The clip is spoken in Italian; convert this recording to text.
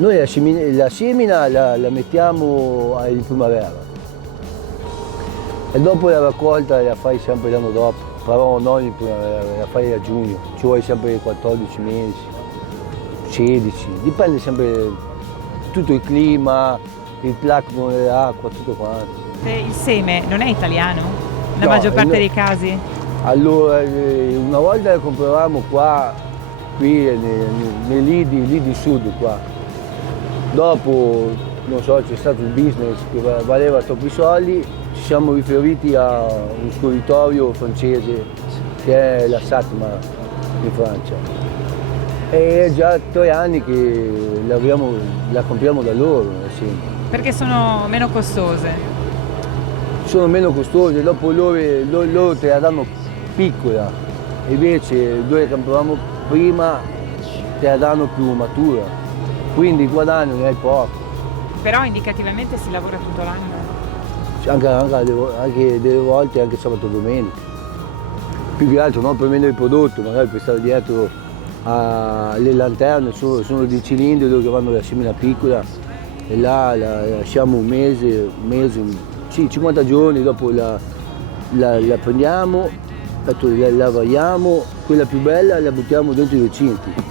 Noi la semina la mettiamo in primavera e dopo la raccolta la fai sempre l'anno dopo, però non in primavera, la fai a giugno, ci vuoi sempre 14 mesi, 16, dipende sempre tutto il clima, il plasma dell'acqua, tutto quanto. Il seme non è italiano? La No, maggior parte dei casi? Allora, una volta la compravamo qui nei lidi sud qua. Dopo, non so, c'è stato un business che valeva troppi soldi, ci siamo riferiti a un scuritorio francese che è la Satma in Francia. E è già 3 anni che la compriamo da loro. Sì. Perché sono meno costose? Sono meno costose, dopo loro te la danno piccola, invece dove compravamo prima te la danno più matura, quindi il guadagno ne hai poco. Però indicativamente si lavora tutto l'anno? Anche delle volte anche sabato e domenica. Più che altro non per vendere il prodotto, magari per stare dietro alle lanterne, sono dei cilindri dove vanno la semina piccola e là la lasciamo un mese, sì, 50 giorni, dopo la prendiamo, la lavoriamo, quella più bella la buttiamo dentro i recinti.